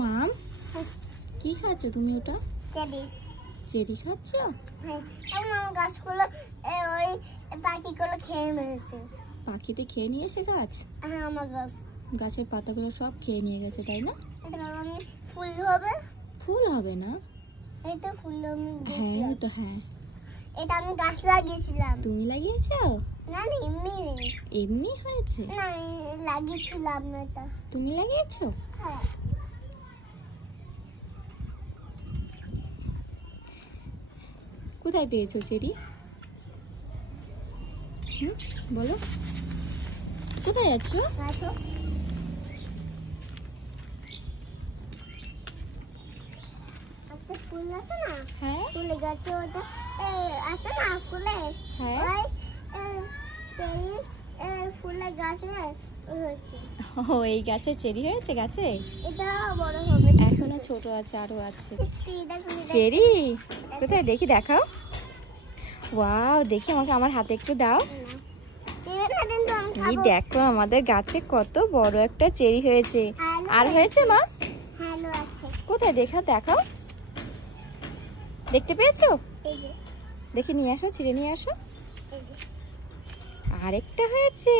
মাম, কি খাচ্ছ তুমি? ওটা চেরি। চেরি খাচ্ছ? হ্যাঁ, আমার গাছগুলো ওই পাখিগুলো খেয়ে নিয়েছে। পাখিতে খেয়ে নিয়েছে গাছ? হ্যাঁ, আমার গাছ। গাছের পাতাগুলো সব খেয়ে নিয়ে গেছে, তাই না? এটা আমি ফুল হবে। ফুল হবে না? এটা ফুল আমি হ্যাঁ তো হ্যাঁ। এটা আমি গাছ লাগিয়েছিলাম। তুমি লাগিয়েছো? না না, এমনি এমনি হয়েছে? না, আমি লাগিয়েছিলাম এটা। তুমি লাগিয়েছো? হ্যাঁ। কোথায় পেয়েছো চেরি? বলো, কোথায় যাচ্ছ? গাছো একটা ফুল আছে না? হ্যাঁ ফুলে গাছে ওটা আছে না ফুলে? হ্যাঁ। ওই চেরি ফুলে গাছে হয়েছে। ও, এই গাছে চেরি হয়েছে গাছে? এটা বড় হবে। এখনো ছোট আছে, আরো আছে। দেখো, চেরি কোথায় দেখি, দেখাও। ওয়াও, দেখি আমাকে, আমার হাতে একটু দাও। এই দেখো, আমাদের গাছে কত বড় একটা চেরি হয়েছে। আর হয়েছে মা? ভালো আছে। কোথায় দেখাও। দেখতে পেয়েছো? এই যে, দেখি নিয়ে আসো, ছিঁড়ে নিয়ে আসো। এই যে। আরেকটা হয়েছে।